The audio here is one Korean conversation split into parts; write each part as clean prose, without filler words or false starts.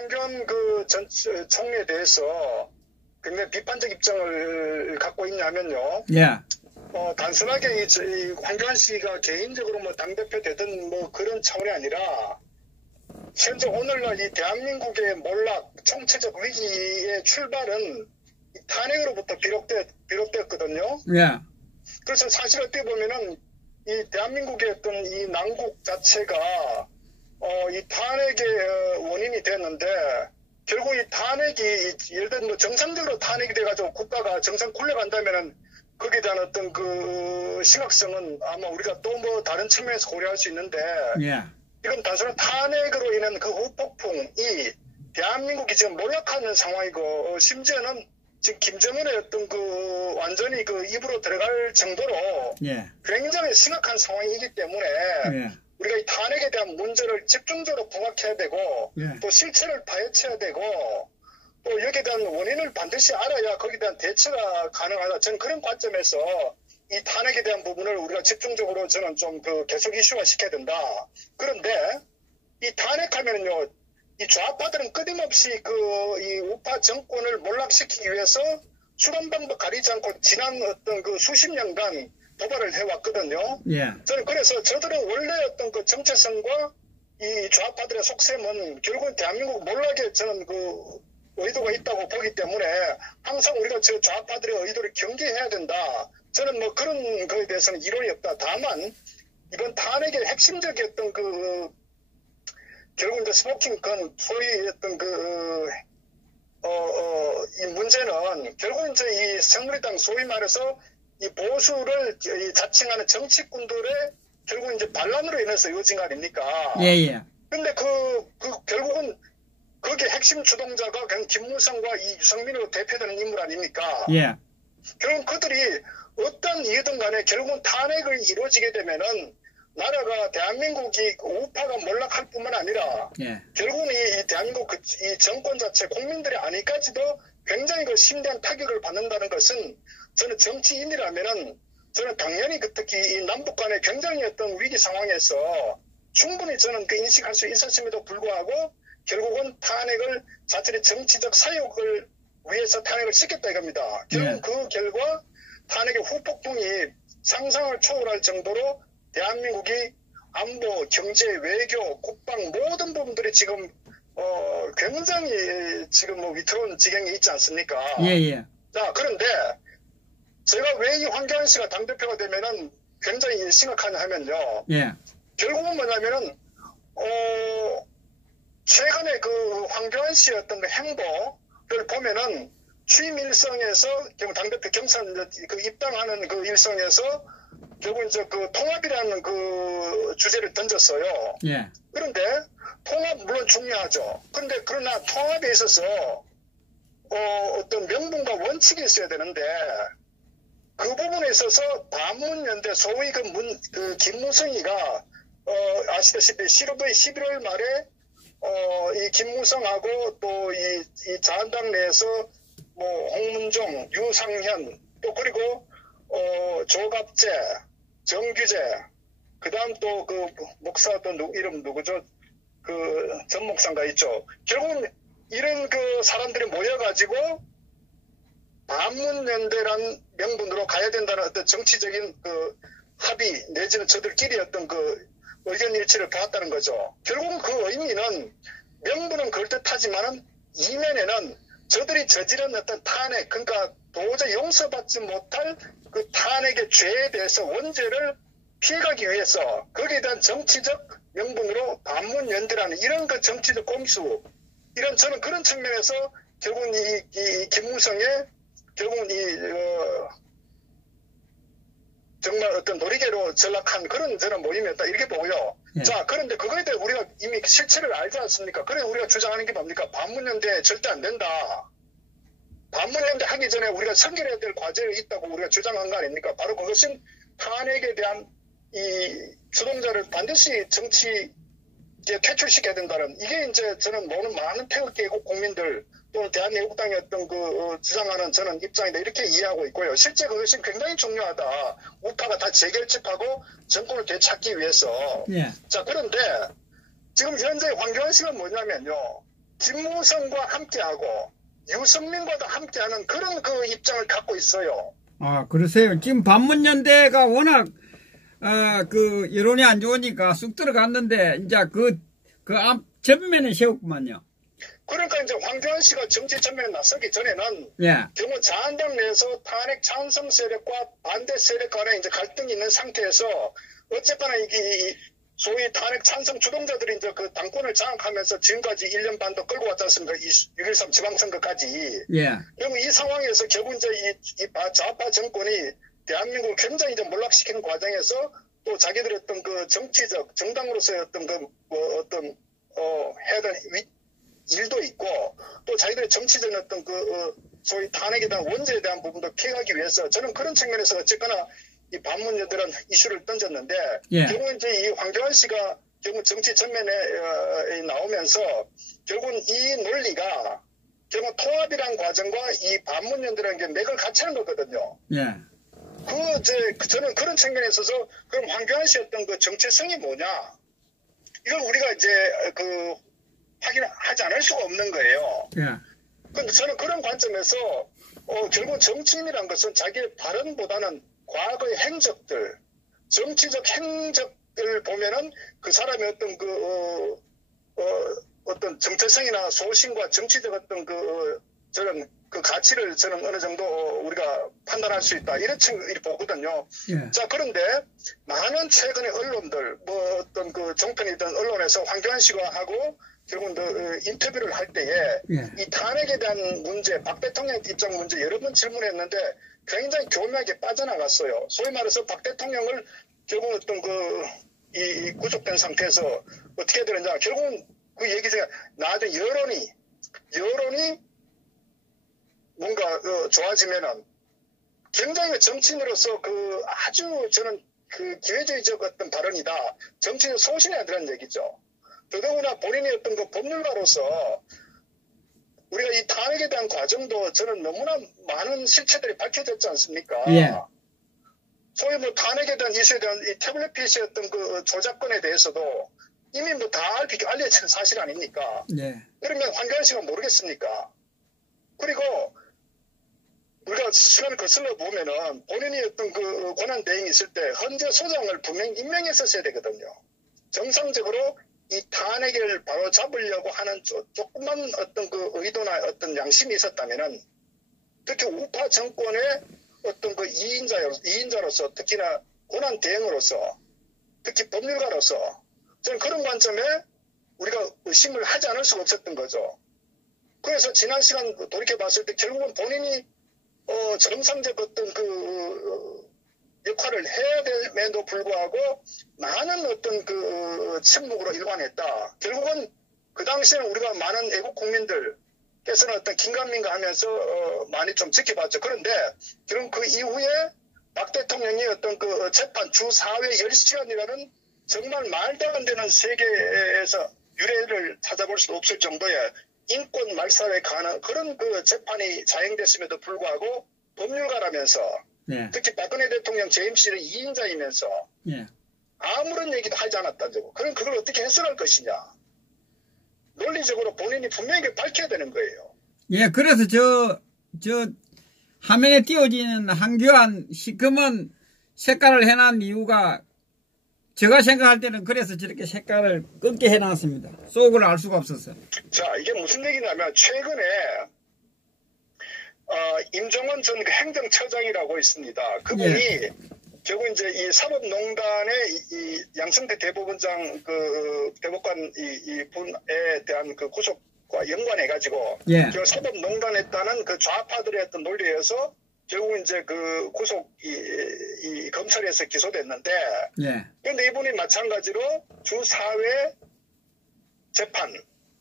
황교안 그 전 총리에 대해서 굉장히 비판적 입장을 갖고 있냐면요. 예. 단순하게 이 황교안 씨가 개인적으로 뭐 당대표 되든 뭐 그런 차원이 아니라 현재 오늘날 이 대한민국의 몰락, 총체적 위기의 출발은 이 탄핵으로부터 비롯되었거든요. 예. 그래서 사실 어떻게 보면은 이 대한민국의 어떤 이 난국 자체가 이 탄핵의 원인이 됐는데 결국 이 탄핵이 예를 들면 뭐 정상적으로 탄핵이 돼가지고 국가가 정상 굴러간다면은 거기에 대한 어떤 그 심각성은 아마 우리가 또 뭐 다른 측면에서 고려할 수 있는데 예. 이건 단순한 탄핵으로 인한 그 후폭풍이 대한민국이 지금 몰락하는 상황이고 심지어는 지금 김정은의 어떤 그 완전히 그 입으로 들어갈 정도로 예. 굉장히 심각한 상황이기 때문에 예. 우리가 이 탄핵에 대한 문제를 집중적으로 부각해야 되고 예. 또 실체를 파헤쳐야 되고 또 여기에 대한 원인을 반드시 알아야 거기에 대한 대처가 가능하다. 저는 그런 관점에서 이 탄핵에 대한 부분을 우리가 집중적으로 저는 좀 그 계속 이슈화 시켜야 된다. 그런데 이 탄핵하면은요, 이 좌파들은 끊임없이 이 우파 정권을 몰락시키기 위해서 수단 방법 가리지 않고 지난 어떤 그 수십 년간 도발을 해왔거든요. 예. 저는 그래서 저들은 원래 어떤 그 정체성과 이 좌파들의 속셈은 결국은 대한민국 몰락에 저는 그 의도가 있다고 보기 때문에 항상 우리가 저 좌파들의 의도를 경계해야 된다. 저는 뭐 그런 거에 대해서는 이론이 없다. 다만 이번 탄핵의 핵심적이었던 결국 이제 스모킹 건 소위 어떤 이 문제는 결국 이제 이 새누리당 소위 말해서 이 보수를 자칭하는 정치꾼들의 결국 이제 반란으로 인해서 이루어진 거 아닙니까? 예. 근데 결국은 거기에 핵심 주동자가 그냥 김무성과 이 유승민으로 대표되는 인물 아닙니까? 예. 결국 그들이 어떤 이유든 간에 결국은 탄핵을 이루어지게 되면은 나라가 대한민국이 우파가 몰락할 뿐만 아니라 예. 결국은 이 대한민국 이 정권 자체 국민들의 안위까지도 굉장히 그 심대한 타격을 받는다는 것은 저는 정치인이라면은 저는 당연히 특히 이 남북 간의 굉장히 어떤 위기 상황에서 충분히 저는 인식할 수 있었음에도 불구하고 결국은 탄핵을 자체의 정치적 사욕을 위해서 탄핵을 시켰다 이겁니다. 결국 그 결과 탄핵의 후폭풍이 상상을 초월할 정도로 대한민국이 안보, 경제, 외교, 국방 모든 부분들이 지금 굉장히 지금 뭐 위태로운 지경에 있지 않습니까? 예. 자, 그런데 제가 왜 이 황교안 씨가 당대표가 되면은 굉장히 심각하냐 하면요. 예. 결국은 뭐냐면은 최근에 그 황교안 씨의 어떤 그 행보를 보면은 취임 일성에서 결국 당대표 경선 그 입당하는 그 일성에서 결국 이제 그 통합이라는 그 주제를 던졌어요. 예. 그런데 통합 물론 중요하죠. 그러나 통합에 있어서 어떤 명분과 원칙이 있어야 되는데 그 부분에 있어서 반문연대 소위 그 김무성이가 아시다시피 11월 말에 이 김무성하고 또 이 자한당 내에서 뭐 홍문종, 유상현 또 그리고 조갑재, 정규재 그다음 또 그 목사 또 이름 누구죠? 그 전 목사인가 있죠. 결국은 이런 그 사람들이 모여가지고 반문연대란 명분으로 가야 된다는 어떤 정치적인 그 합의 내지는 저들끼리 어떤 그 의견 일치를 보았다는 거죠. 결국은 그 의미는 명분은 그럴듯하지만은 이면에는 저들이 저지른 어떤 탄핵, 그러니까 도저히 용서받지 못할 그 탄핵의 죄에 대해서 원죄를 피해가기 위해서 거기에 대한 정치적 명분으로 반문연대라는 이런 그 정치적 꼼수, 이런 저는 그런 측면에서 결국은 이 김무성의 결국은 정말 어떤 놀이개로 전락한 그런 저는 모임이었다 이렇게 보고요. 예. 자, 그런데 그거에 대해 우리가 이미 실체를 알지 않습니까? 그래 우리가 주장하는 게 뭡니까? 반문연대 절대 안 된다. 반문연대 하기 전에 우리가 선결해야 될 과제가 있다고 우리가 주장한 거 아닙니까? 바로 그것은 탄핵에 대한 이 주동자를 반드시 정치에 퇴출시켜야 된다는, 이게 이제 저는 모든 많은 태극기국 국민들 또는 대한민국당의 어떤 그 주장하는 저는 입장이다 이렇게 이해하고 있고요. 실제 그것이 굉장히 중요하다. 우파가 다 재결집하고 정권을 되찾기 위해서. 예. 자, 그런데 지금 현재 황교안 씨가 뭐냐면요. 김무성과 함께하고 유승민과도 함께하는 그런 그 입장을 갖고 있어요. 아, 그러세요. 지금 반문연대가 워낙 그 여론이 안 좋으니까 쑥 들어갔는데 이제 앞 전면에 세웠구만요. 그러니까 이제 황교안 씨가 정치 전면에 나서기 전에는 예. 경우 자한당 내에서 탄핵 찬성 세력과 반대 세력 간에 이제 갈등이 있는 상태에서 어쨌거나 이게 소위 탄핵 찬성 주동자들이 이제 그 당권을 장악하면서 지금까지 1년 반도 끌고 왔지 않습니까? 6.13 지방선거까지. 예. 그리고 이 상황에서 결국 이제 이 좌파 정권이 대한민국을 굉장히 이제 몰락시키는 과정에서 또 자기들의 어떤 그 정치적, 정당으로서의 어떤 해야 되는 일도 있고 또 자기들의 정치적 어떤 소위 탄핵에 대한 원죄에 대한 부분도 피해가기 위해서 저는 그런 측면에서 어쨌거나 이 반문여들은 이슈를 던졌는데 예. 결국 이제 이 황교안 씨가 결국 정치 전면에 나오면서 결국은 이 논리가 결국 통합이란 과정과 이 반문연대라는 게 맥을 같이 하는 거거든요. 예. 저는 그런 측면에 있어서 그럼 황교안 씨의 어떤 그 정체성이 뭐냐? 이걸 우리가 이제 확인하지 않을 수가 없는 거예요. 예. 근데 저는 그런 관점에서 결국 정치인이란 것은 자기의 발언보다는 과거의 행적들, 정치적 행적을 보면은 그 사람의 어떤 어떤 정체성이나 소신과 정치적 어떤 저는 그 가치를 저는 어느 정도 우리가 판단할 수 있다. 이렇게 보거든요. 예. 자, 그런데 많은 최근의 언론들, 어떤 그 종편이든 언론에서 황교안 씨가 하고 결국은 인터뷰를 할 때에 예. 이 탄핵에 대한 문제, 박 대통령 입장 문제 여러 번 질문했는데 굉장히 교묘하게 빠져나갔어요. 소위 말해서 박 대통령을 결국 어떤 이 구속된 상태에서 어떻게 되느냐. 결국은 그 얘기 중에 나중에 여론이 뭔가 좋아지면은 굉장히 정치인으로서 아주 저는 기회주의적 어떤 발언이다. 정치적 소신에 들은 얘기죠. 더더구나 본인이 어떤 법률가로서 우리가 이 탄핵에 대한 과정도 저는 너무나 많은 실체들이 밝혀졌지 않습니까? 예. 소위 탄핵에 대한 이슈에 대한 이 태블릿 PC 어떤 조작권에 대해서도 이미 다 알려진 사실 아닙니까? 예. 그러면 황교안 씨가 모르겠습니까? 그리고 우리가 시간을 거슬러 보면은 본인이 어떤 권한 대행이 있을 때 헌재 소장을 분명히 임명했었어야 되거든요. 정상적으로 이 탄핵을 바로 잡으려고 하는 조금만 어떤 의도나 어떤 양심이 있었다면은 특히 우파 정권의 어떤 이인자로서 특히나 권한 대행으로서 특히 법률가로서 저는 그런 관점에 우리가 의심을 하지 않을 수가 없었던 거죠. 그래서 지난 시간 돌이켜 봤을 때 결국은 본인이 정상적 어떤 역할을 해야 됨에도 불구하고 많은 어떤 침묵으로 일관했다. 결국은 그 당시에는 우리가 많은 애국 국민들께서는 어떤 긴가민가 하면서 많이 좀 지켜봤죠. 그런데 결국 그 이후에 박 대통령이 어떤 재판 주 4회 10시간이라는 정말 말도 안 되는 세계에서 유례를 찾아볼 수 없을 정도의 인권 말살에 관한 그런 재판이 자행됐음에도 불구하고 법률가라면서 예. 특히 박근혜 대통령 재임 시절 2인자이면서 예. 아무런 얘기도 하지 않았다고. 그럼 그걸 어떻게 해석할 것이냐. 논리적으로 본인이 분명히 밝혀야 되는 거예요. 예, 그래서 화면에 띄워지는 황교안 시커먼 색깔을 해놓은 이유가 제가 생각할 때는 그래서 저렇게 색깔을 검게 해놨습니다. 속을 알 수가 없었어요. 자, 이게 무슨 얘기냐면 최근에 임종원 전 행정처장이라고 있습니다. 그분이 결국 이제 이 사법농단의 이 양승태 대법원장 대법관 이 분에 대한 구속과 연관해가지고 예. 사법농단했다는 좌파들의 어떤 논리에서 결국 이제 구속 이 검찰에서 기소됐는데, 예. 그런데 이분이 마찬가지로 주 4회 재판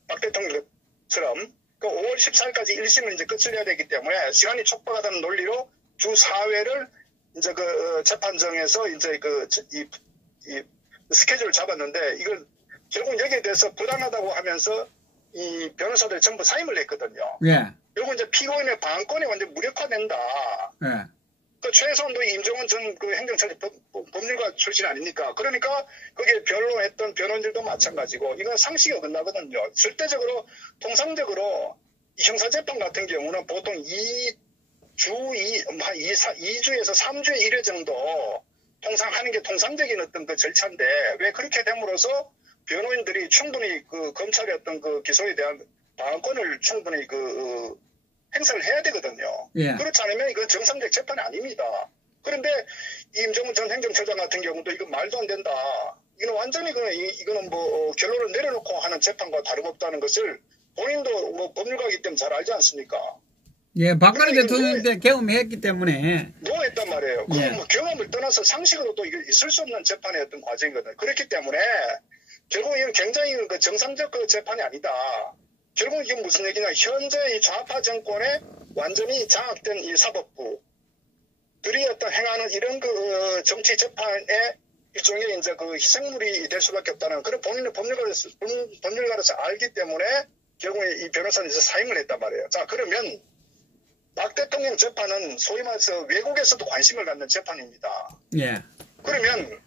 박 대통령처럼 5월 14일까지 1심을 이제 끝을 내야 되기 때문에 시간이 촉박하다는 논리로 주 4회를 이제 재판정에서 이제 이 스케줄을 잡았는데 이걸 결국 여기에 대해서 부당하다고 하면서 이 변호사들이 전부 사임을 했거든요. 예. 결국 이제 피고인의 방권이 완전 무력화된다. 예. 그 최소한도 임종원 전 그 행정처리 법률가 출신 아닙니까? 그러니까 거기에 변론했던 변호인들도 마찬가지고 이건 상식이 어긋나거든요. 절대적으로 통상적으로 형사재판 같은 경우는 보통 2주에서 3주에 1회 정도 통상 하는 게 통상적인 어떤 그 절차인데 왜 그렇게 됨으로써 변호인들이 충분히 그 검찰의 어떤 그 기소에 대한 방어권을 충분히 행사를 해야 되거든요. 예. 그렇지 않으면 이건 정상적 재판이 아닙니다. 그런데 임종훈 전 행정처장 같은 경우도 이건 말도 안 된다. 이건 완전히 이거는 뭐 결론을 내려놓고 하는 재판과 다름없다는 것을 본인도 뭐 법률가이기 때문에 잘 알지 않습니까? 예, 박근혜 대통령 때 경험했기 때문에. 노했단 말이에요. 예. 뭐 경험을 떠나서 상식으로도 이게 있을 수 없는 재판의 어떤 과정이거든요. 그렇기 때문에 결국 이건 굉장히 그 정상적 그 재판이 아니다. 결국 이게 무슨 얘기냐. 현재 이 좌파 정권에 완전히 장악된 이 사법부들이 어떤 행하는 이런 그 정치 재판의 일종의 이제 그 희생물이 될 수밖에 없다는 그런 본인은 법률가로서 알기 때문에 결국에 이 변호사는 사임을 했단 말이에요. 자, 그러면 박 대통령 재판은 소위 말해서 외국에서도 관심을 갖는 재판입니다. 예. 그러면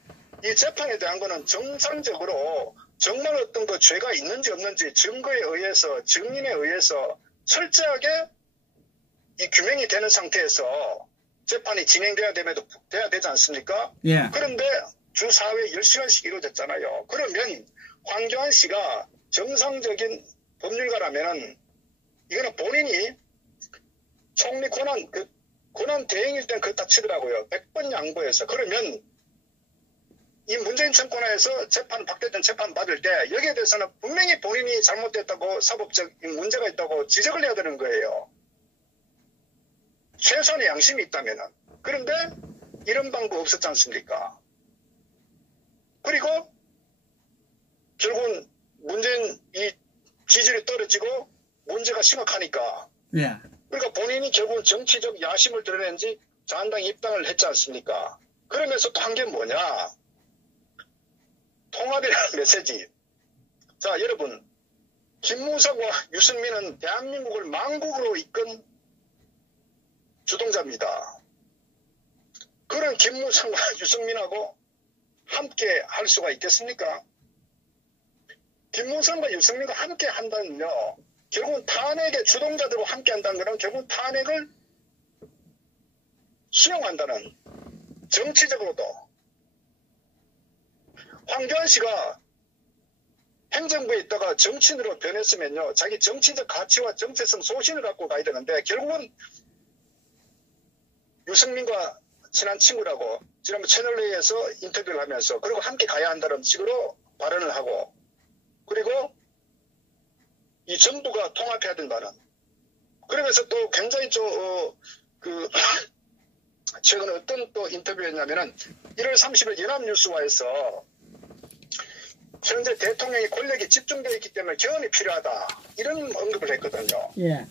이 재판에 대한 거는 정상적으로 정말 어떤 그 죄가 있는지 없는지 증거에 의해서 증인에 의해서 철저하게 이 규명이 되는 상태에서 재판이 진행돼야 되지 않습니까? 예. 그런데 주 4회 10시간씩 이루어졌잖아요. 그러면 황교안 씨가 정상적인 법률가라면은 이거는 본인이 총리 권한 대행일 땐 그렇다 치더라고요. 100번 양보해서. 그러면 이 문재인 정권에서 박 대통령 재판 받을 때 여기에 대해서는 분명히 본인이 잘못됐다고 사법적 문제가 있다고 지적을 해야 되는 거예요. 최소한의 양심이 있다면은. 그런데 이런 방법 없었지 않습니까? 그리고 결국은 문재인 이 지지율이 떨어지고 문제가 심각하니까. 예. 그러니까 본인이 결국은 정치적 야심을 드러낸지 자한당 입당을 했지 않습니까? 그러면서 또 한 게 뭐냐? 통합이라는 메시지. 자, 여러분. 김무성과 유승민은 대한민국을 망국으로 이끈 주동자입니다. 그런 김무성과 유승민하고 함께 할 수가 있겠습니까? 김무성과 유승민과 함께 한다면요. 결국은 탄핵의 주동자들과 함께 한다는 것은 결국은 탄핵을 수용한다는 정치적으로도 황교안 씨가 행정부에 있다가 정치인으로 변했으면요. 자기 정치적 가치와 정체성 소신을 갖고 가야 되는데 결국은 유승민과 친한 친구라고 지난번 채널A에서 인터뷰를 하면서 그리고 함께 가야 한다는 식으로 발언을 하고 그리고 이 정부가 통합해야 된다는 그러면서 또 굉장히 최근에 어떤 또 인터뷰였냐면은 1월 30일 연합뉴스와에서 현재 대통령의 권력이 집중되어 있기 때문에 개헌이 필요하다 이런 언급을 했거든요. 예.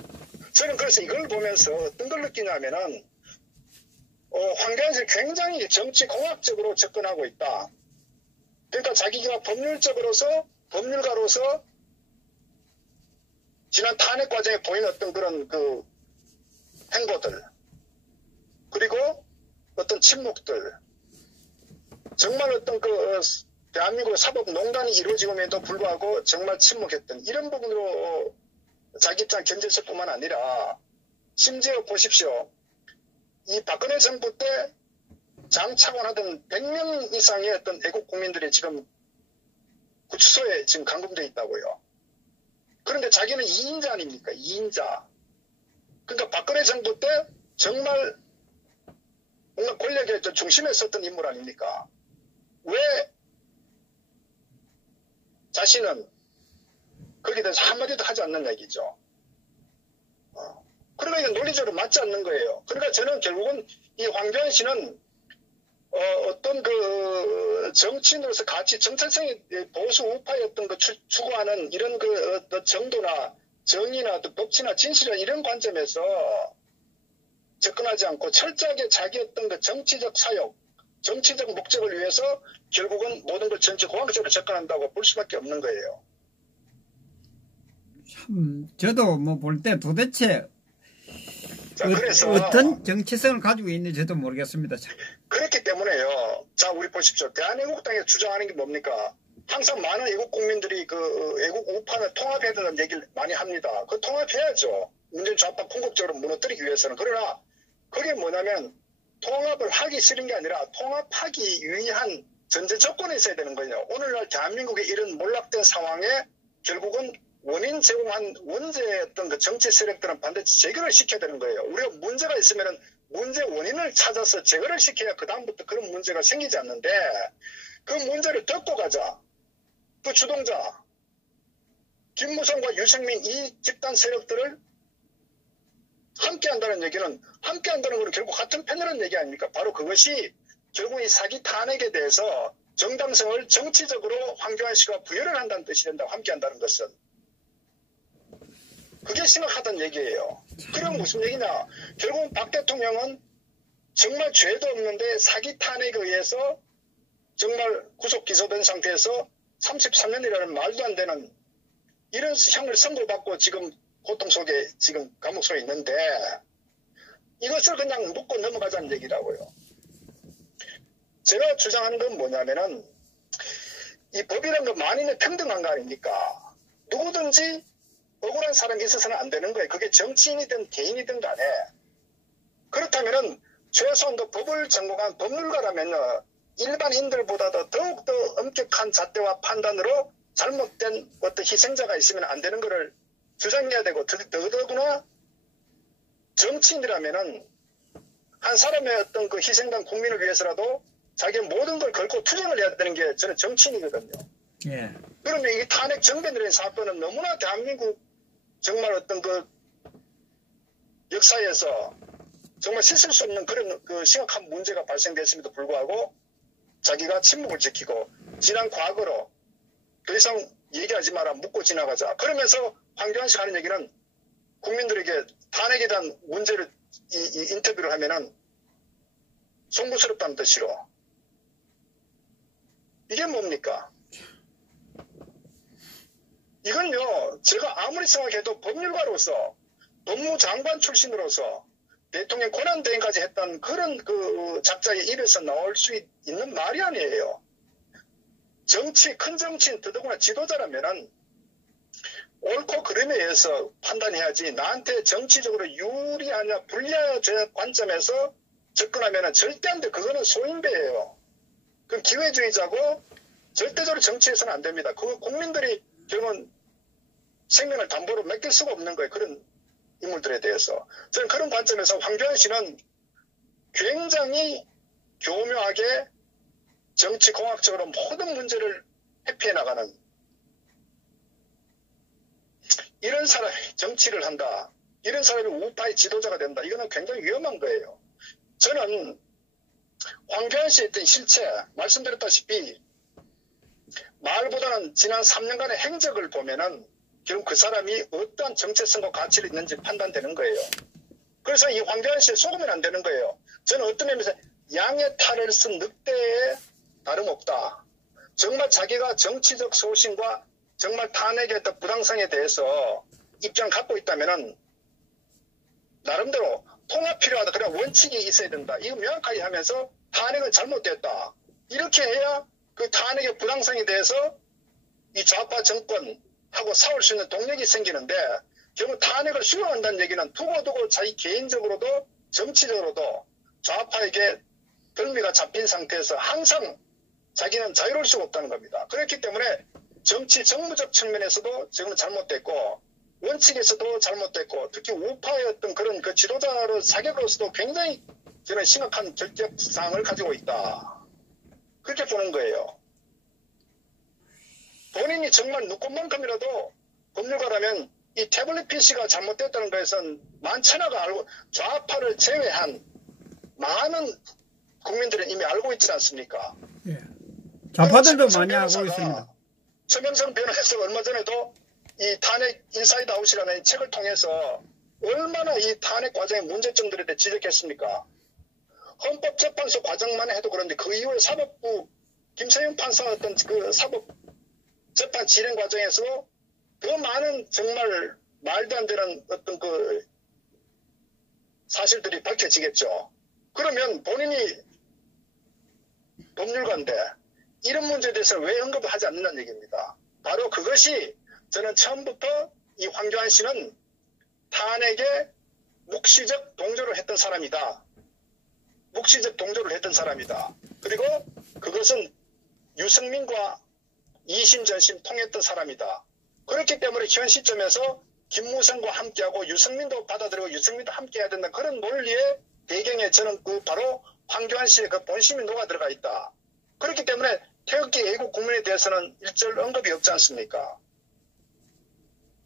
저는 그래서 이걸 보면서 어떤 걸 느끼냐면은 황교안 씨는 굉장히 정치 공학적으로 접근하고 있다. 그러니까 자기가 법률가로서 지난 탄핵 과정에 보인 어떤 그런 그 행보들 그리고 어떤 침묵들 정말 어떤 대한민국의 사법농단이 이루어지면도 불구하고 정말 침묵했던 이런 부분으로 자기 입장 견제했을 뿐만 아니라 심지어 보십시오. 이 박근혜 정부 때 장차관하던 100명 이상의 어떤 애국 국민들이 지금 구치소에 지금 감금되어 있다고요. 그런데 자기는 2인자 아닙니까? 2인자. 그러니까 박근혜 정부 때 정말 뭔가 권력의 중심에 섰던 인물 아닙니까? 왜 자신은 거기에 대해서 한마디도 하지 않는 얘기죠. 그러니까 이건 논리적으로 맞지 않는 거예요. 그러니까 저는 결국은 이 황교안 씨는 어떤 그 정치인으로서 가치, 정체성이 보수 우파의 어떤 그 추구하는 이런 그 정도나 정의나 법치나 진실이나 이런 관점에서 접근하지 않고 철저하게 자기 어떤 그 정치적 사역, 정치적 목적을 위해서 결국은 모든 걸 정치 공학적으로 접근한다고 볼 수밖에 없는 거예요. 참, 저도 뭐 볼 때 도대체 자, 그래서 어떤 정체성을 가지고 있는지 저도 모르겠습니다. 그렇기 때문에요. 자, 우리 보십시오. 대한애국당에서 주장하는 게 뭡니까? 항상 많은 애국 국민들이 그 애국 우파를 통합해야 된다는 얘기를 많이 합니다. 그 통합해야죠. 문재인 좌파 궁극적으로 무너뜨리기 위해서는. 그러나 그게 뭐냐면 통합을 하기 싫은 게 아니라 통합하기 위한 전제 조건이 있어야 되는 거예요. 오늘날 대한민국의 이런 몰락된 상황에 결국은 원인 제공한 원죄였던 그 정치 세력들은 반드시 제거를 시켜야 되는 거예요. 우리가 문제가 있으면 문제 원인을 찾아서 제거를 시켜야 그 다음부터 그런 문제가 생기지 않는데 그 문제를 덮고 가자. 그 주동자 김무성과 유승민 이 집단 세력들을 함께한다는 얘기는 함께한다는 건 결국 같은 편이라는 얘기 아닙니까? 바로 그것이 결국 이 사기 탄핵에 대해서 정당성을 정치적으로 황교안 씨가 부여를 한다는 뜻이 된다고 함께한다는 것은 그게 심각하다는 얘기예요. 그럼 무슨 얘기냐? 결국 박 대통령은 정말 죄도 없는데 사기 탄핵에 의해서 정말 구속 기소된 상태에서 33년이라는 말도 안 되는 이런 형을 선고받고 지금 고통 속에 지금 감옥 속에 있는데 이것을 그냥 묻고 넘어가자는 얘기라고요. 제가 주장하는 건 뭐냐면은 이 법이라는 건 만인의 평등한 거 아닙니까? 누구든지 억울한 사람이 있어서는 안 되는 거예요. 그게 정치인이든 개인이든 간에. 그렇다면은 최소한 그 법을 전공한 법률가라면요. 일반인들보다도 더욱더 엄격한 잣대와 판단으로 잘못된 어떤 희생자가 있으면 안 되는 것을 주장해야 되고 더더구나 정치인이라면은 한 사람의 어떤 그 희생당 국민을 위해서라도 자기의 모든 걸 걸고 투쟁을 해야 되는 게 저는 정치인이거든요. 예. 그러면 이 탄핵 정변이라는 사건은 너무나 대한민국 정말 어떤 그 역사에서 정말 씻을 수 없는 그런 그 심각한 문제가 발생됐음에도 불구하고 자기가 침묵을 지키고 지난 과거로 더 이상 얘기하지 마라 묻고 지나가자. 그러면서 황교안 씨가 하는 얘기는 국민들에게 탄핵에 대한 문제를 이 인터뷰를 하면은 송구스럽다는 뜻으로 이게 뭡니까? 이건요 제가 아무리 생각해도 법률가로서 법무장관 출신으로서 대통령 권한대행까지 했던 그런 그 작자의 입에서 나올 수 있는 말이 아니에요. 정치, 큰 정치인 더더구나 지도자라면은 옳고 그름에 의해서 판단해야지 나한테 정치적으로 유리하냐 불리하냐 관점에서 접근하면은 절대 안 돼. 그거는 소인배예요. 그건 기회주의자고 절대적으로 정치에서는 안 됩니다. 그 국민들이 결국은 생명을 담보로 맡길 수가 없는 거예요. 그런 인물들에 대해서. 저는 그런 관점에서 황교안 씨는 굉장히 교묘하게 정치공학적으로 모든 문제를 회피해 나가는 이런 사람이 정치를 한다. 이런 사람이 우파의 지도자가 된다. 이거는 굉장히 위험한 거예요. 저는 황교안 씨의 어떤 실체, 말씀드렸다시피 말보다는 지난 3년간의 행적을 보면은 결국 그 사람이 어떠한 정체성과 가치를 있는지 판단되는 거예요. 그래서 이 황교안 씨에 속으면 안 되는 거예요. 저는 어떤 의미에서 양의 탈을 쓴 늑대에 다름없다. 정말 자기가 정치적 소신과 정말 탄핵의 어떤 부당성에 대해서 입장을 갖고 있다면은 나름대로 통합 필요하다. 그래 원칙이 있어야 된다. 이거 명확하게 하면서 탄핵은 잘못됐다. 이렇게 해야 그 탄핵의 부당성에 대해서 이 좌파 정권하고 싸울 수 있는 동력이 생기는데 결국 탄핵을 수용한다는 얘기는 두고두고 자기 개인적으로도 정치적으로도 좌파에게 덜미가 잡힌 상태에서 항상 자기는 자유로울 수가 없다는 겁니다. 그렇기 때문에 정치 정무적 측면에서도 지금 잘못됐고 원칙에서도 잘못됐고 특히 우파의 어떤 그런 그 지도자로 자격으로서도 굉장히 저는 심각한 결격사항을 가지고 있다. 그렇게 보는 거예요. 본인이 정말 누군만큼이라도 법률가라면 이 태블릿 PC가 잘못됐다는 것은 만천하가 알고 좌파를 제외한 많은 국민들은 이미 알고 있지 않습니까? 예. 좌파들도 많이 알고 있습니다. 최명선 변호사가 얼마 전에도 이 탄핵 인사이드 아웃이라는 이 책을 통해서 얼마나 이 탄핵 과정의 문제점들에 대해 지적했습니까? 헌법재판소 과정만 해도 그런데 그 이후에 사법부 김세윤 판사가 어떤 그 사법재판 진행 과정에서 더 많은 정말 말도 안 되는 어떤 그 사실들이 밝혀지겠죠. 그러면 본인이 법률가인데 이런 문제에 대해서 왜 언급을 하지 않는다는 얘기입니다. 바로 그것이 저는 처음부터 이 황교안 씨는 탄핵에 묵시적 동조를 했던 사람이다. 묵시적 동조를 했던 사람이다. 그리고 그것은 유승민과 이심전심 통했던 사람이다. 그렇기 때문에 현 시점에서 김무성과 함께하고 유승민도 받아들이고 유승민도 함께해야 된다. 그런 논리의 배경에 저는 그 바로 황교안 씨의 그 본심이 녹아들어가 있다. 그렇기 때문에 태극기 애국 국민에 대해서는 일절 언급이 없지 않습니까?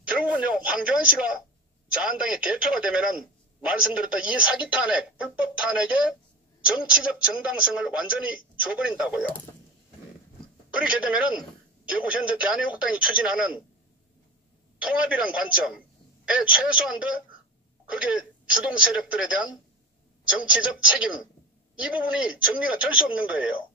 결국은요, 황교안 씨가 자한당의 대표가 되면은 말씀드렸던 이 사기 탄핵, 불법 탄핵의 정치적 정당성을 완전히 줘버린다고요. 그렇게 되면은 결국 현재 대한애국당이 추진하는 통합이란 관점에 최소한도 그게 주동 세력들에 대한 정치적 책임, 이 부분이 정리가 될 수 없는 거예요.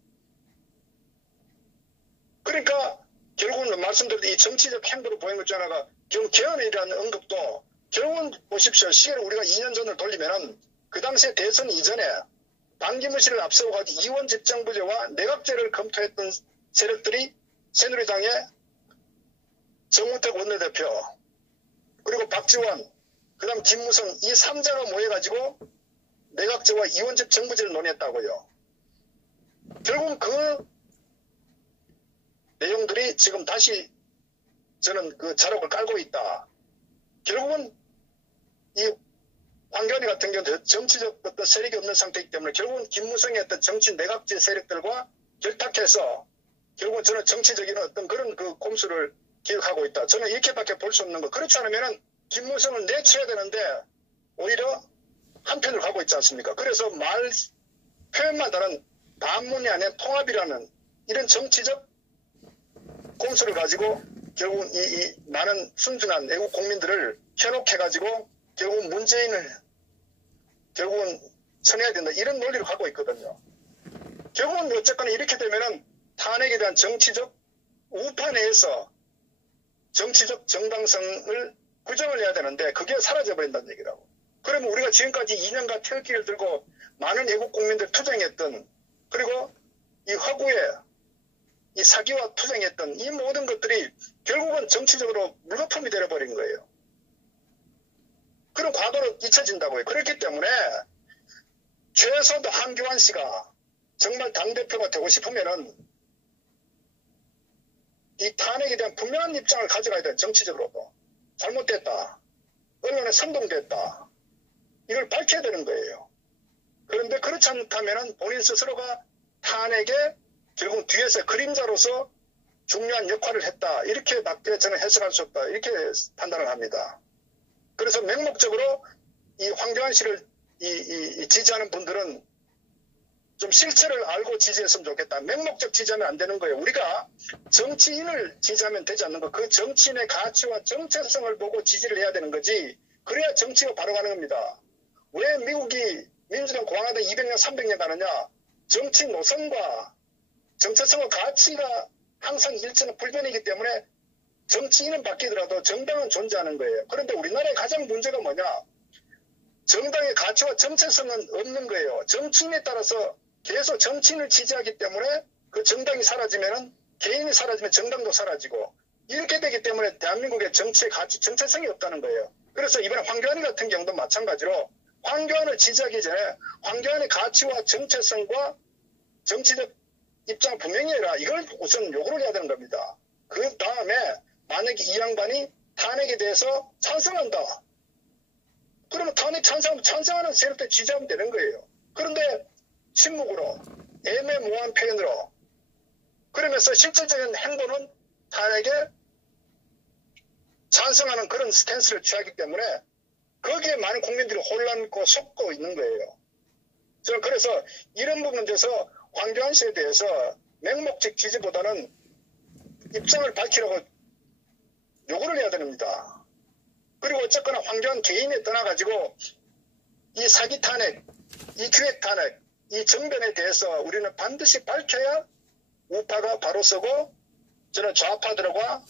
그러니까 결국은 말씀드린 이 정치적 행보를 보인 것 중 하나가 결국 개헌이라는 언급도 결국은 보십시오. 시계를 우리가 2년 전을 돌리면은 그 당시에 대선 이전에 반기문씨를 앞세워 가지고 이원 집정부제와 내각제를 검토했던 세력들이 새누리당의 정우택 원내대표 그리고 박지원 그다음 김무성 이 3자가 모여가지고 내각제와 이원집 정부제를 논의했다고요. 결국 그 내용들이 지금 다시 저는 그 자록을 깔고 있다. 결국은 이 황교안이 같은 경우는 정치적 어떤 세력이 없는 상태이기 때문에 결국은 김무성의 어떤 정치 내각제 세력들과 결탁해서 결국은 저는 정치적인 어떤 그런 그 꼼수를 기억하고 있다. 저는 이렇게밖에 볼 수 없는 거. 그렇지 않으면은 김무성을 내쳐야 되는데 오히려 한편으로 가고 있지 않습니까? 그래서 말 표현만 다른 반문이 아닌 통합이라는 이런 정치적 꼼수를 가지고 결국 이 많은 순진한 애국 국민들을 현혹해가지고 결국 문재인을 결국은 쳐내야 된다. 이런 논리를 갖고 있거든요. 결국은 어쨌거나 이렇게 되면은 탄핵에 대한 정치적 우파 내에서 정치적 정당성을 구정을 해야 되는데 그게 사라져버린다는 얘기라고. 그러면 우리가 지금까지 2년간 태극기를 들고 많은 애국 국민들 투쟁했던 그리고 이 허구에 이 사기와 투쟁했던 이 모든 것들이 결국은 정치적으로 물거품이 되어버린 거예요. 그런 과거로 잊혀진다고요. 그렇기 때문에 최소도 황교안 씨가 정말 당대표가 되고 싶으면은 이 탄핵에 대한 분명한 입장을 가져가야 돼요. 정치적으로도. 잘못됐다. 언론에 선동됐다. 이걸 밝혀야 되는 거예요. 그런데 그렇지 않다면 본인 스스로가 탄핵에 결국 뒤에서 그림자로서 중요한 역할을 했다. 이렇게밖에 저는 해석할 수 없다. 이렇게 판단을 합니다. 그래서 맹목적으로 이 황교안 씨를 지지하는 분들은 좀 실체를 알고 지지했으면 좋겠다. 맹목적 지지하면 안 되는 거예요. 우리가 정치인을 지지하면 되지 않는 거. 그 정치인의 가치와 정체성을 보고 지지를 해야 되는 거지. 그래야 정치가 바로 가는 겁니다. 왜 미국이 민주당 공화당 200년, 300년 가느냐. 정치 노선과 정체성과 가치가 항상 일치는 불변이기 때문에 정치인은 바뀌더라도 정당은 존재하는 거예요. 그런데 우리나라의 가장 문제가 뭐냐. 정당의 가치와 정체성은 없는 거예요. 정치인에 따라서 계속 정치인을 지지하기 때문에 그 정당이 사라지면은 개인이 사라지면 정당도 사라지고 이렇게 되기 때문에 대한민국의 정치의 가치, 정체성이 없다는 거예요. 그래서 이번에 황교안 같은 경우도 마찬가지로 황교안을 지지하기 전에 황교안의 가치와 정체성과 정치적 입장 분명히 해라. 이걸 우선 요구를 해야 되는 겁니다. 그 다음에 만약에 이 양반이 탄핵에 대해서 찬성한다. 그러면 탄핵 찬성하는 세력들 지지하면 되는 거예요. 그런데 침묵으로 애매모호한 표현으로 그러면서 실질적인 행보는 탄핵에 찬성하는 그런 스탠스를 취하기 때문에 거기에 많은 국민들이 혼란고 속고 있는 거예요. 저는 그래서 이런 부분에 대해서 황교안 씨에 대해서 맹목적 지지보다는 입장을 밝히라고 요구를 해야 됩니다. 그리고 어쨌거나 황교안 개인에 떠나가지고 이 사기 탄핵, 이 기획 탄핵, 이 정변에 대해서 우리는 반드시 밝혀야 우파가 바로 서고 저는 좌파들과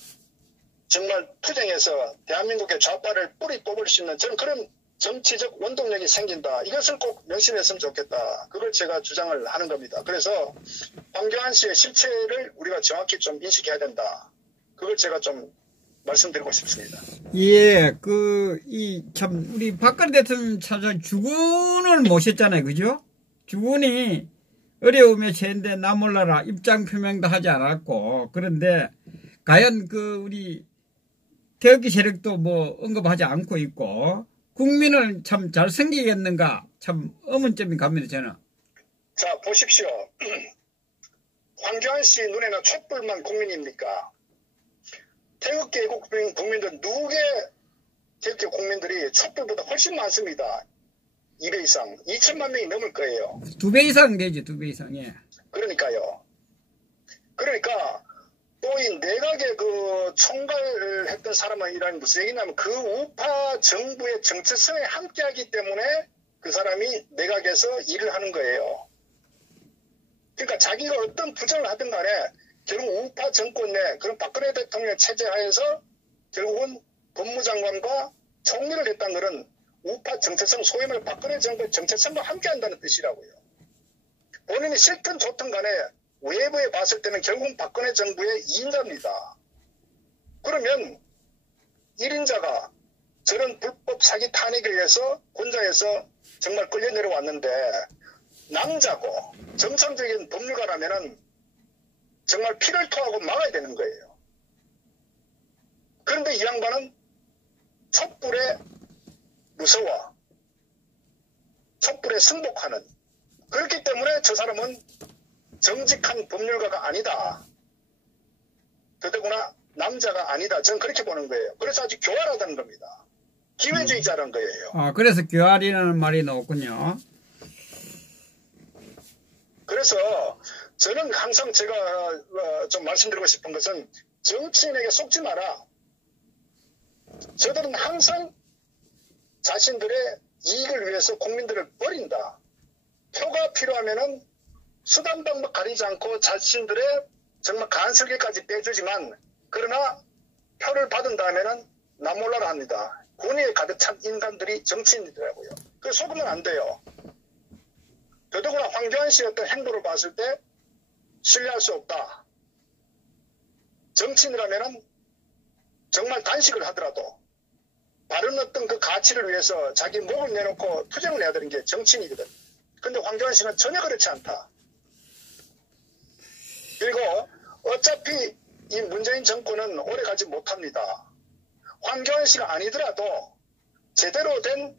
정말 투쟁해서 대한민국의 좌파를 뿌리 뽑을 수 있는 저는 그런 정치적 원동력이 생긴다. 이것을 꼭 명심했으면 좋겠다. 그걸 제가 주장을 하는 겁니다. 그래서 황교안 씨의 실체를 우리가 정확히 좀 인식해야 된다. 그걸 제가 좀 말씀드리고 싶습니다. 예, 우리 박근혜 대통령 찾아 주군을 모셨잖아요. 그죠? 주군이 어려움에 처했는데 나 몰라라 입장 표명도 하지 않았고, 그런데 과연 우리 태극기 세력도 뭐 언급하지 않고 있고, 국민을 참 잘 섬기겠는가 참 의문점이 갑니다, 저는. 자, 보십시오. 황교안 씨 눈에는 촛불만 국민입니까? 태극기 애국 국민들 누구의 태극기 국민들이 촛불보다 훨씬 많습니다. 2배 이상, 2천만 명이 넘을 거예요. 2배 이상 되죠, 2배 이상. 예. 그러니까요. 그러니까 또 이 내각의 총괄을 했던 사람이란 무슨 얘기냐면 그 우파 정부의 정체성에 함께하기 때문에 그 사람이 내각에서 일을 하는 거예요. 그러니까 자기가 어떤 부정을 하든 간에 결국 우파 정권 내 그런 박근혜 대통령 체제 하에서 결국은 법무장관과 총리를 했다는 것은 우파 정체성, 소위 말해 박근혜 정부의 정체성과 함께한다는 뜻이라고요. 본인이 싫든 좋든 간에 외부에 봤을 때는 결국은 박근혜 정부의 2인자입니다. 그러면 1인자가 저런 불법 사기 탄핵에 의해서 혼자해서 정말 끌려 내려왔는데 낭자고 정상적인 법률가라면은 정말 피를 토하고 막아야 되는 거예요. 그런데 이 양반은 촛불에 무서워, 촛불에 승복하는, 그렇기 때문에 저 사람은 정직한 법률가가 아니다. 더더구나 남자가 아니다. 저는 그렇게 보는 거예요. 그래서 아주 교활하다는 겁니다. 기회주의자라는 거예요. 아, 그래서 교활이라는 말이 나왔군요. 그래서 저는 항상 제가 좀 말씀드리고 싶은 것은 정치인에게 속지 마라. 저들은 항상 자신들의 이익을 위해서 국민들을 버린다. 표가 필요하면은 수단 방법 가리지 않고 자신들의 정말 간설계까지 빼주지만, 그러나 표를 받은 다음에는 나 몰라라 합니다. 권위에 가득 찬 인간들이 정치인이더라고요. 그래서 속으면 안 돼요. 더더구나 황교안 씨의 어떤 행보를 봤을 때 신뢰할 수 없다. 정치인이라면은 정말 단식을 하더라도 바른 어떤 그 가치를 위해서 자기 목을 내놓고 투쟁을 해야 되는 게 정치인이거든. 근데 황교안 씨는 전혀 그렇지 않다. 그리고 어차피 이 문재인 정권은 오래 가지 못합니다. 황교안 씨가 아니더라도 제대로 된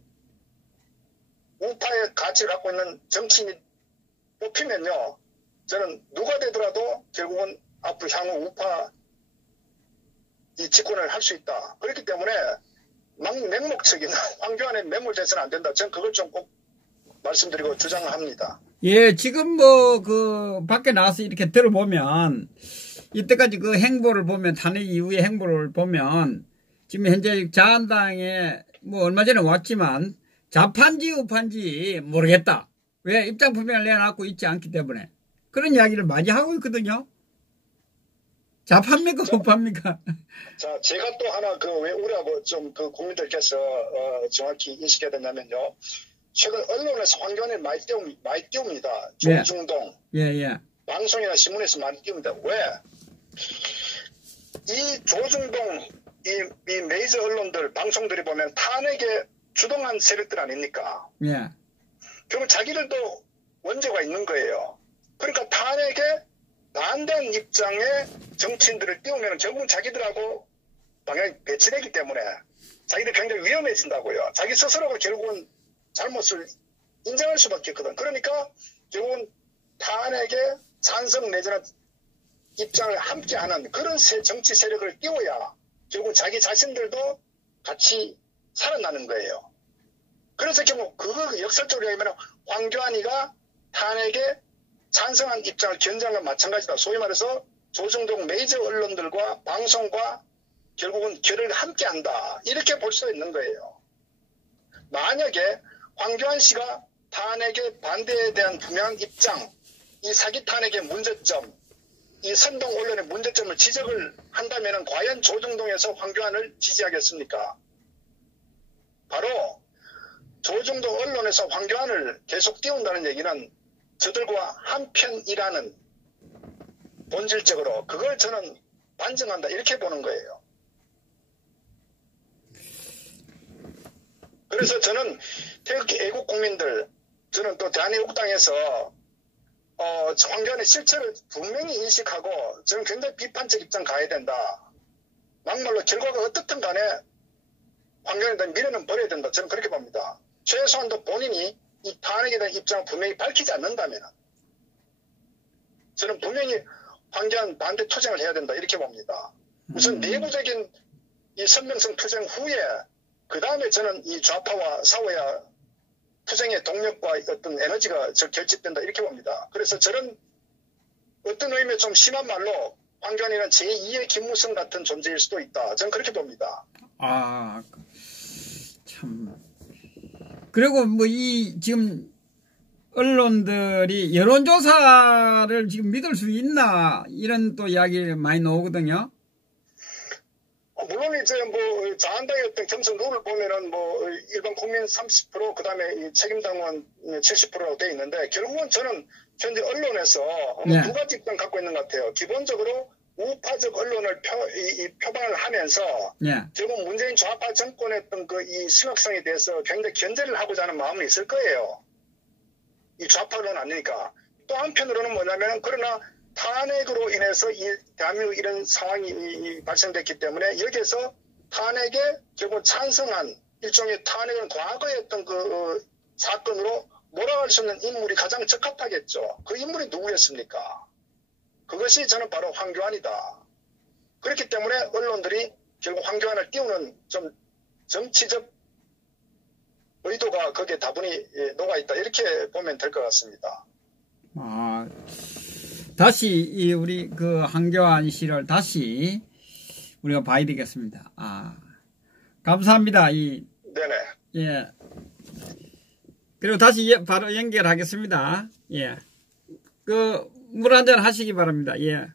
우파의 가치를 갖고 있는 정치인이 뽑히면요, 저는 누가 되더라도 결국은 앞으로 향후 우파 이 집권을 할 수 있다. 그렇기 때문에 맹목적인 황교안에 매몰돼서는 안 된다. 저는 그걸 좀 꼭 말씀드리고 주장을 합니다. 예, 지금 밖에 나와서 이렇게 들어보면, 이때까지 그 행보를 보면, 탄핵 이후의 행보를 보면, 지금 현재 자한당에 얼마 전에 왔지만, 좌파인지 우파인지 모르겠다. 왜? 입장 표명을 내놨고 있지 않기 때문에. 그런 이야기를 많이 하고 있거든요. 좌파입니까? 우파입니까? 자, 제가 또 하나 왜 우려하고 좀 국민들께서 정확히 인식해야 된다면요. 최근 언론에서 황교안을 많이 띄웁니다. 조중동. 예. 방송이나 신문에서 많이 띄웁니다. 왜? 이 조중동, 이 메이저 언론들, 방송들이 보면 탄핵에 주동한 세력들 아닙니까? 예. 그러면 자기들도 원죄가 있는 거예요. 그러니까 탄핵에 반대한 입장의 정치인들을 띄우면 결국은 자기들하고 방향이 배치되기 때문에 자기들 굉장히 위험해진다고요. 자기 스스로가 결국은 잘못을 인정할 수밖에 없거든. 그러니까 결국은 탄핵에 찬성 내지는 입장을 함께하는 그런 정치 세력을 띄워야 결국 자기 자신들도 같이 살아나는 거예요. 그래서 결국 그거 역설적으로 얘기하면 황교안이가 탄핵에 찬성한 입장을 견제한 건 마찬가지다. 소위 말해서 조중동 메이저 언론들과 방송과 결국은 결을 함께한다. 이렇게 볼 수 있는 거예요. 만약에 황교안 씨가 탄핵의 반대에 대한 분명한 입장, 이 사기 탄핵의 문제점, 이 선동 언론의 문제점을 지적을 한다면 과연 조중동에서 황교안을 지지하겠습니까? 바로 그래서 황교안을 계속 띄운다는 얘기는 저들과 한편이라는 본질적으로 그걸 저는 반증한다 이렇게 보는 거예요. 그래서 저는 태극기 애국 국민들, 저는 또 대한애국당에서 황교안의 실체를 분명히 인식하고 저는 굉장히 비판적 입장 가야 된다. 막말로 결과가 어떻든 간에 황교안에 대한 미래는 버려야 된다. 저는 그렇게 봅니다. 최소한도 본인이 이 탄핵에 대한 입장을 분명히 밝히지 않는다면 저는 분명히 황교안 반대 투쟁을 해야 된다. 이렇게 봅니다. 우선 내부적인 이 선명성 투쟁 후에 그 다음에 저는 이 좌파와 사회야 투쟁의 동력과 어떤 에너지가 결집된다. 이렇게 봅니다. 그래서 저는 어떤 의미에 좀 심한 말로 황교안이는 제2의 김무성 같은 존재일 수도 있다. 저는 그렇게 봅니다. 아, 참. 그리고 뭐 지금 언론들이 여론조사를 지금 믿을 수 있나 이런 또 이야기 많이 나오거든요. 물론 이제 뭐 자한당의 어떤 경선 룰을 보면은 뭐 일반 국민 30% 그다음에 책임당원 70%라고 돼 있는데 결국은 저는 현재 언론에서 네. 두 가지 입장 갖고 있는 것 같아요. 기본적으로 우파적 언론을 표방을 하면서 네. 결국 문재인 좌파 정권의 어떤 이 심각성에 대해서 굉장히 견제를 하고자 하는 마음은 있을 거예요. 이 좌파는 아니니까. 또 한편으로는 뭐냐면 그러나 탄핵으로 인해서 이 대한민국 이런 상황이 발생됐기 때문에 여기에서 탄핵에 결국 찬성한 일종의 탄핵은 과거의 어떤 그 사건으로 몰아갈 수 있는 인물이 가장 적합하겠죠. 그 인물이 누구였습니까? 그것이 저는 바로 황교안이다. 그렇기 때문에 언론들이 결국 황교안을 띄우는 좀 정치적 의도가 거기에 다분히 녹아있다. 이렇게 보면 될 것 같습니다. 아, 다시 우리 그 황교안 씨를 다시 우리가 봐야 되겠습니다. 아, 감사합니다. 네네. 예. 그리고 다시 바로 연결하겠습니다. 예. 물 한잔 하시기 바랍니다. 예.